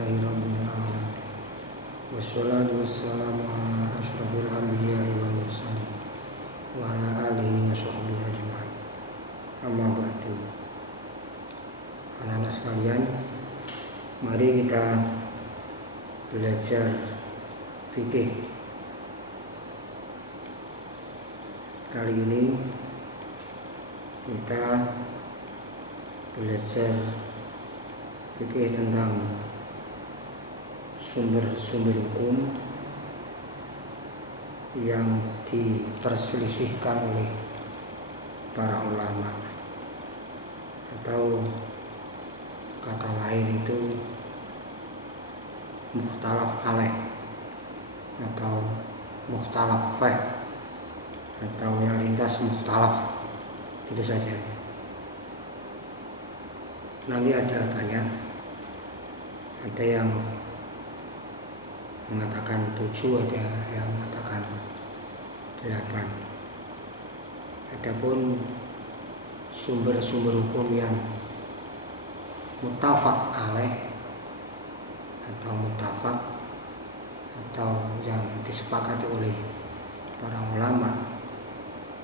Alhamdulillahirabbil alamin. Wassalatu wassalamu ala asyrofil anbiya'i wal mursalin wa ala alihi wa sahbihi ajma'in. Amma ba'du. Anak-anak sekalian, mari kita belajar fikih. Kali ini kita belajar fikih tentang sumber-sumber hukum yang diperselisihkan oleh para ulama, atau kata lain itu mukhtalaf alaih atau mukhtalaf fiqh, atau yang ringkas mukhtalaf, gitu saja. Nanti ada banyak, ada yang mengatakan 7, ada yang mengatakan 8. Adapun sumber-sumber hukum yang muttafaq alaih atau muttafaq atau yang disepakati oleh para ulama,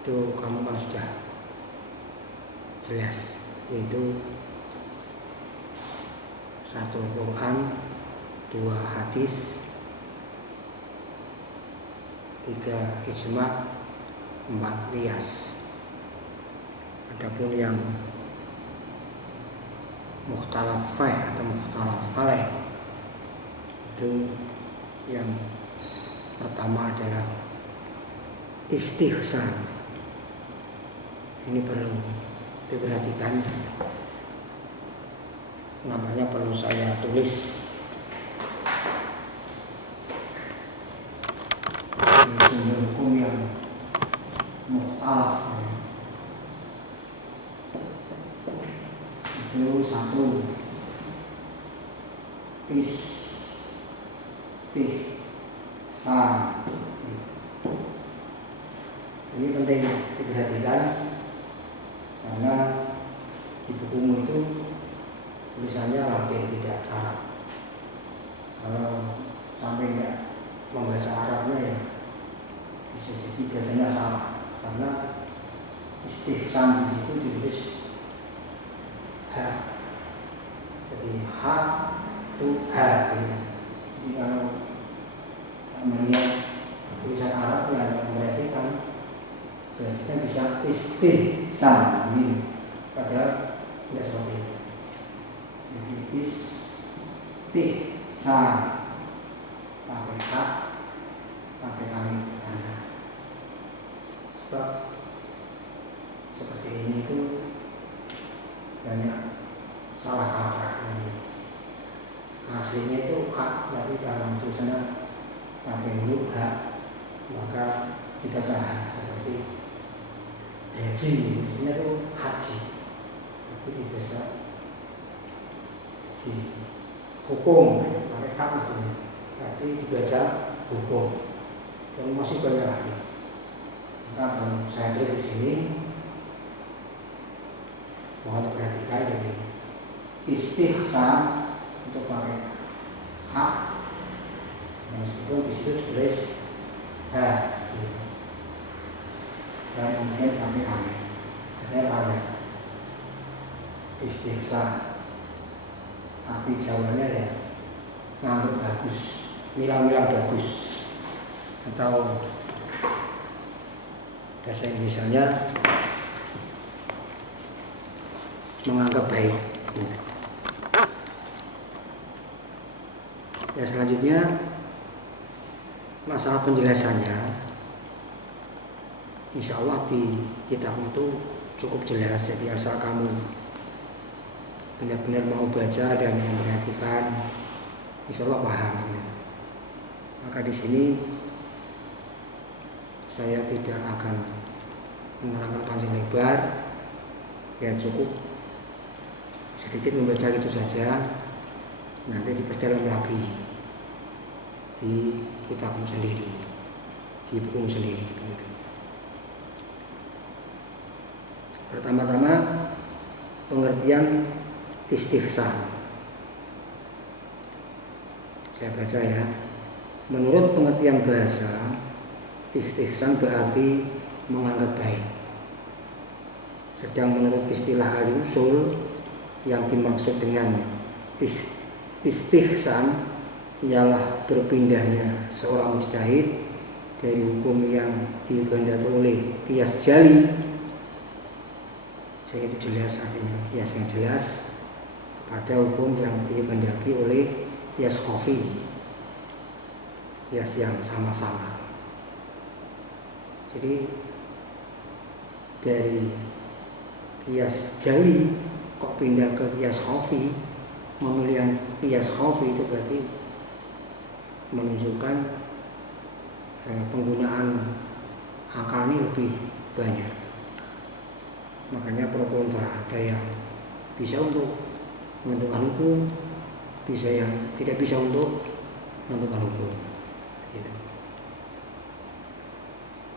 itu kamu kan sudah jelas, yaitu 1 Quran, 2 hadis, 3 ijma', 4 qiyas. Adapun yang mukhtalaf fiqh atau mukhtalaf alaih, itu yang pertama adalah istihsan. Ini perlu diperhatikan, namanya perlu saya tulis. Sumber hukum yang mukhtalaf itu 1 istihsan. Ini penting diperhatikan, karena di buku itu tulisannya Latin, tidak Arab. Kalau sampai nggak membaca Arabnya, ya bisa jadi bacanya salah, karena istihsan di situ ditulis H, jadi H itu H. Jadi kalau melihat tulisan Arab yang memperhatikan, berarti bisa istihsan ini, padahal tidak seperti itu. Jadi istihsan pakai H, pakai kali tanda. Sebab seperti ini itu banyak salah kaprah. Aslinya itu H, tapi dalam tulisannya pakai huruf H, maka dibaca H, seperti haji, mestinya itu haji, tapi dibaca haji. Hukum pakai K mestinya, tapi dibaca hukum. Dan masih banyak lagi. Maka kalau saya tulis di sini, mohon perhatikan, jadi istihsan untuk pakai H, meskipun di situ tulis H, dan kemudian kami ada istihsan, tapi jawabannya ya ngantuk bagus, milang-milang bagus, atau bahasa Indonesianya menganggap baik. Ya, selanjutnya masalah penjelasannya, insya Allah di kitab itu cukup jelas. Jadi asal kamu benar-benar mau baca dan memperhatikan, insya Allah paham. Maka di sini saya tidak akan menerangkan panjang lebar, ya cukup sedikit membaca itu saja. Nanti diperdalam lagi di kitabmu sendiri, di buku sendiri. Pertama-tama pengertian istihsan. Saya baca ya. Menurut pengertian bahasa, istihsan berarti menganggap baik. Sedang menurut istilah ahli usul, yang dimaksud dengan istihsan ialah berpindahnya seorang mujtahid dari hukum yang dikehendaki oleh qiyas jali. Jadi itu jelas, artinya qiyas yang jelas, pada hukum yang dikehendaki oleh qiyas khafi, qiyas yang sama-sama. Jadi dari qiyas jali kok pindah ke qiyas khafi, memilih qiyas khafi itu berarti menunjukkan penggunaan akal ini lebih banyak. Makanya pro kontra, ada yang bisa untuk menentukan hukum, bisa yang tidak bisa untuk menentukan hukum gitu.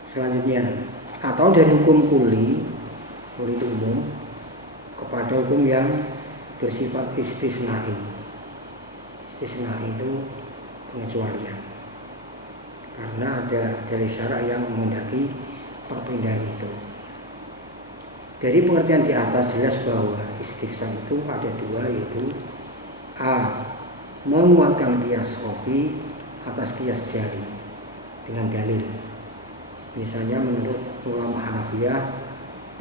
Selanjutnya, atau dari hukum kuli itu umum, kepada hukum yang bersifat istisnai. Istisnai itu pengecualian, karena ada dari syarak yang menghendaki perpindahan itu. Dari pengertian di atas jelas bahwa istihsan itu ada dua, yaitu a. menguatkan qiyas khafi atas qiyas jali dengan dalil. Misalnya menurut ulama Hanafiyah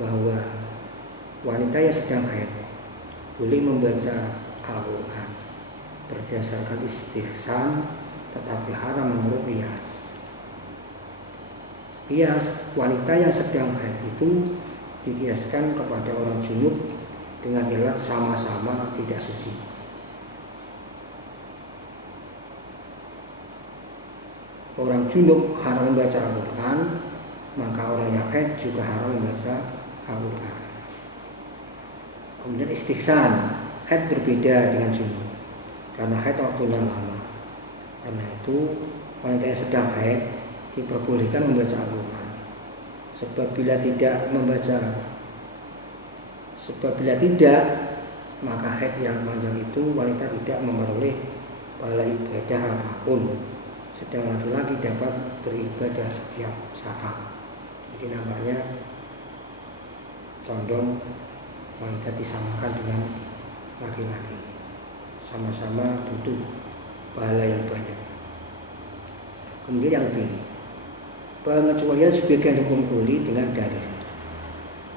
bahwa wanita yang sedang haid boleh membaca Al-Quran berdasarkan istihsan, tetapi haram menurut qiyas. Qiyas wanita yang sedang haid itu dikiaskan kepada orang junub dengan ilat sama-sama tidak suci. Orang junub haram membaca Al-Quran, maka orang yang haid juga haram membaca Al-Quran. Kemudian istihsan, haid berbeda dengan junub, karena haid waktunya lama. Karena itu wanita yang sedang haid diperbolehkan membaca Al-Quran. Sebab bila tidak, maka haid yang panjang itu wanita tidak memperoleh pahala ibadah apapun. Sedang laki-laki dapat beribadah setiap saat. Jadi nampaknya condong wanita disamakan dengan laki-laki, sama-sama butuh pahala yang banyak. Kemudian yang B, pengecualian sebagian hukum kuli dengan dalil.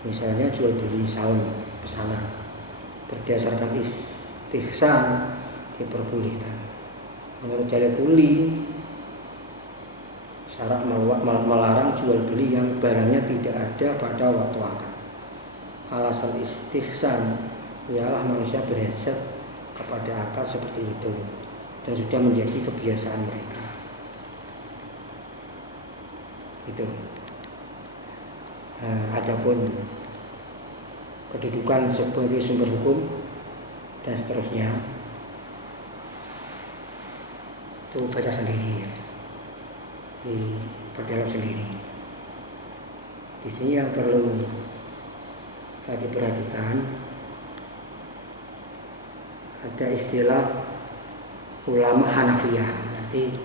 Misalnya jual beli salon pesanan berdasarkan istihsan diperbolehkan. Menurut dalil kuli, syarak melarang jual beli yang barangnya tidak ada pada waktu akad. Alasan istihsan ialah manusia berhasad kepada akad seperti itu dan sudah menjadi kebiasaan mereka. Itu. Adapun kedudukan sebagai sumber hukum dan seterusnya itu baca sendiri ya. Diperdalam sendiri. Di sini yang perlu diperhatikan, ada istilah ulama Hanafiyah, nanti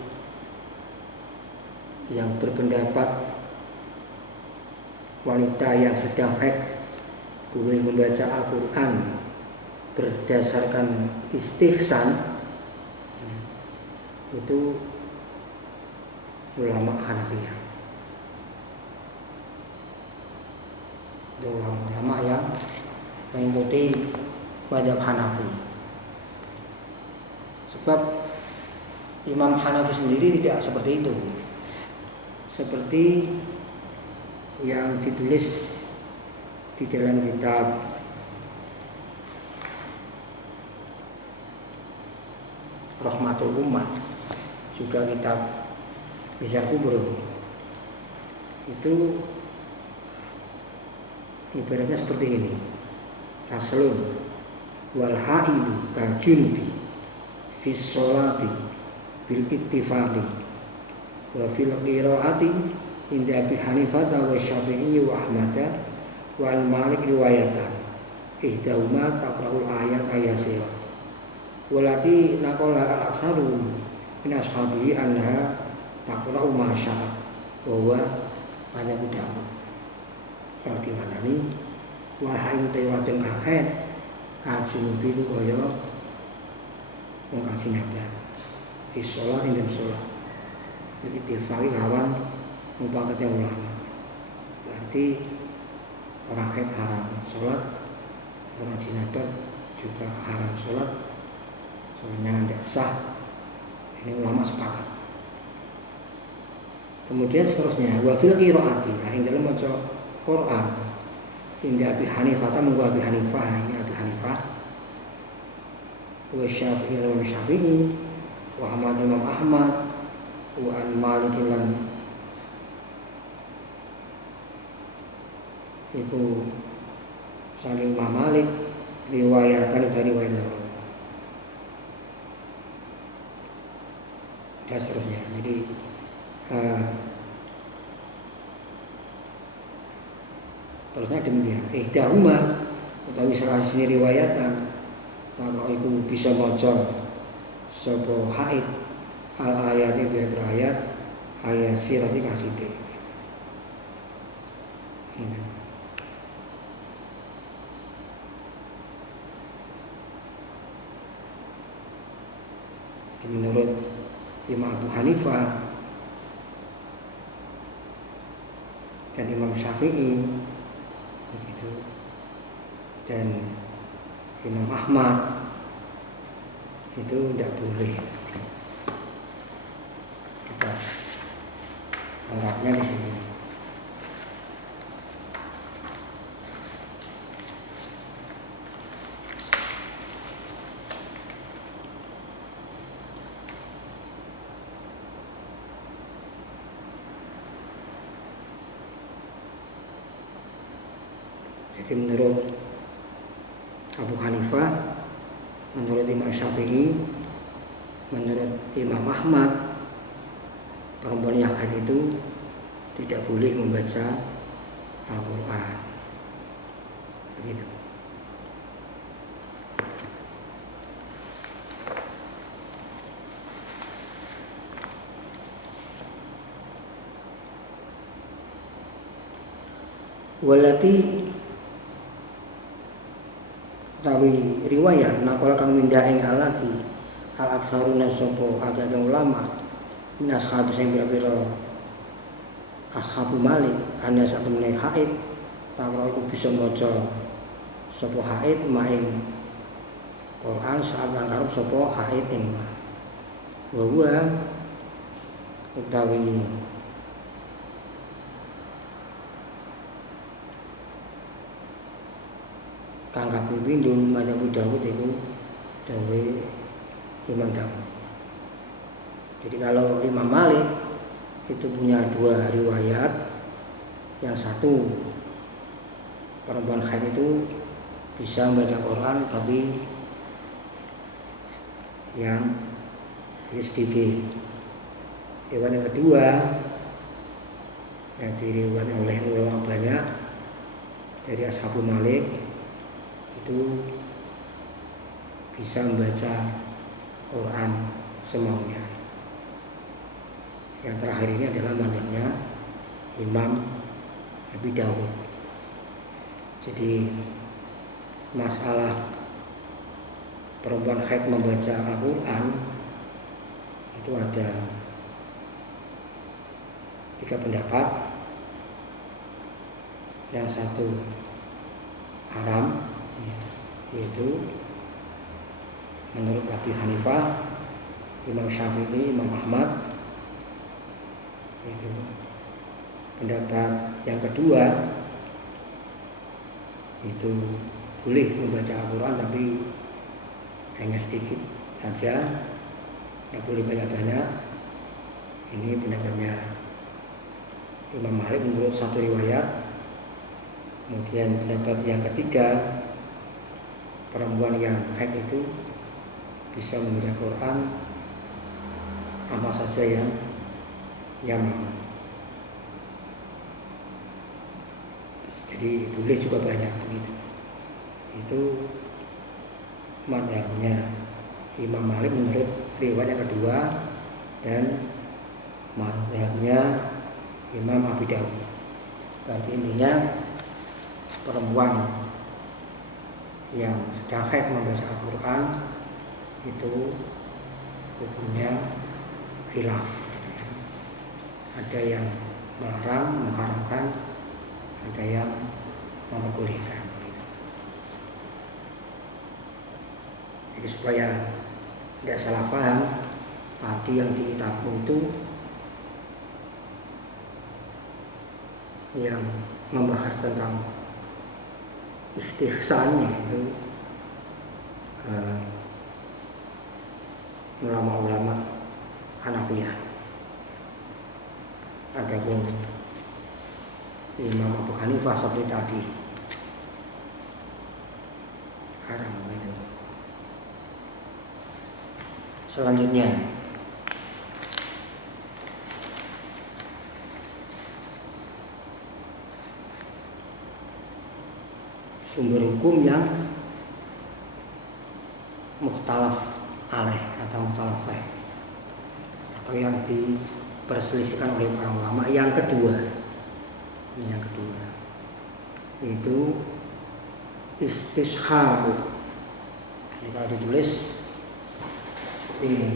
yang berpendapat wanita yang sedang haid boleh membaca Al-Quran berdasarkan istihsan, itu ulama Hanafiyah. Itu ulama-ulama yang mengikuti mazhab Hanafi. Sebab Imam Hanafi sendiri tidak seperti itu. Seperti yang ditulis di dalam kitab Rahmatul Ummah, juga kitab Mizan Kubro, itu ibaratnya seperti ini. Faslun wal haidu kal junubi fi sholati bil ittifaqi wa fil qiraati inda Abi Hanifah wa Syafi'i wa Ahmad wa al-Malik riwayatan ihdahuma taqra'ul ayat al-yasira walati naqala al-aksaru min ashabihi anha taqra'u ma sya'a bahwa pada budak kalau dimanani wahai tewateng kahet kajunubi ku kaya wong kang sinabang fi sholat ing sholat ittifaqi lawan mupakate ulama berarti orang haid haram sholat, orang jinabah juga haram sholat, soalnya tidak sah. Ini ulama sepakat. Kemudian seterusnya wafil qiraati, nah ini dalam maca Quran ini Abi Hanifah, mengko Abi Hanifah, nah ini Abi Hanifah, wa Syafi'i Imam Syafi'i, wa Ahmad Imam Ahmad, wa an Malik lan itu saling Imam Malik riwayatan dari riwayat dan seterusnya. Jadi terusnya demikian. Ihdahuma utawi salah sini riwayatan kalau itu bisa maca sapa haid al ayati bi ayat ayat sirati kasite. Ini. Menurut Imam Abu Hanifah dan Imam Syafi'i begitu, dan Imam Ahmad itu tidak boleh. Kita anggapnya di sini. Jadi menurut Abu Hanifah, menurut Imam Syafi'i, menurut Imam Ahmad, perempuan yang haid itu tidak boleh membaca Al-Quran. Begitu. Walati tawi riwayat nakola kang mindah ing alati al aksaruna sapa agak ulama min ashab sing pira-pira ashabu Malik ana sak temene haid tawa iku bisa maca sapa haid maing Quran saat ngarep sapa haid ing wa utawi kang kapindho Imam Dawud itu dawe Imam Dawud. Jadi kalau Imam Malik itu punya dua riwayat, yang satu perempuan haid itu bisa membaca Quran tapi yang sedikit. Riwayat yang kedua yang diriwayatkan oleh ulama banyak dari Ashabul Malik itu bisa membaca Quran semaunya. Yang terakhir ini adalah mazhabnya Imam Abi Dawud. Jadi masalah perempuan haid membaca Al-Quran itu ada 3 pendapat. Yang satu haram, yaitu menurut Abi Hanifah, Imam Syafi'i, Imam Ahmad. Itu pendapat yang kedua itu boleh membaca Al-Quran tapi hanya sedikit saja, tidak boleh banyak-banyak. Ini pendapatnya Imam Malik menurut satu riwayat. Kemudian pendapat yang ketiga, perempuan yang haid itu bisa membaca Quran apa saja yang mau. Jadi boleh juga banyak begitu. Itu mazhabnya Imam Malik menurut riwayat yang kedua. dan mazhabnya Imam Abi Dawud. Berarti intinya perempuan yang sedang haid membaca Al-Quran itu hukumnya khilaf. Ada yang melarang, mengharamkan, ada yang memperbolehkan. Jadi supaya tidak salah paham, tadi yang di kitabmu itu yang membahas tentang istihsannya itu ulama-ulama Hanafiyah. Adapun Imam Abu Hanifah seperti tadi haram itu. Selanjutnya sumber hukum yang mukhtalaf alaih atau mukhtalaf fiqh atau yang diperselisihkan oleh para ulama. Yang kedua, ini yang kedua, itu istishab. Ini kalau ditulis ini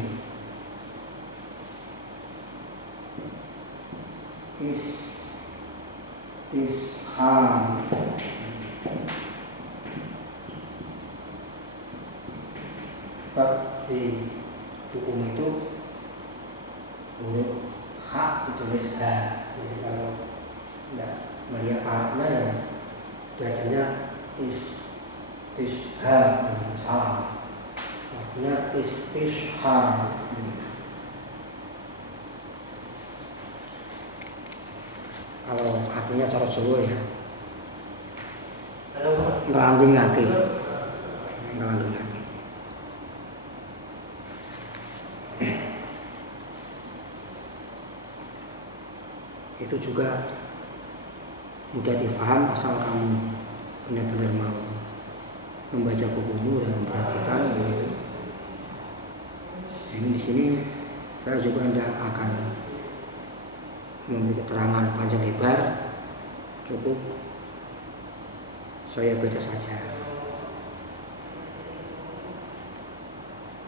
istishab. Di hukum itu huruf H ditulis H. Jadi kalau tidak melihat Arabnya ya bacanya istishab, salah. Artinya istishab. Kalau artinya cara Jawa ya ngelanggengake. Itu juga mudah difaham asal kamu benar-benar mau membaca bukumu dan memperhatikan begitu. Ini di sini saya juga tidak akan memberi keterangan panjang lebar, cukup saya baca saja.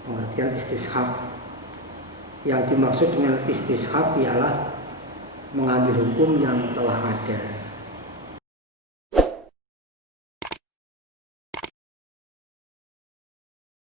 Pengertian istishab. Yang dimaksud dengan istishab ialah mengambil hukum yang telah ada.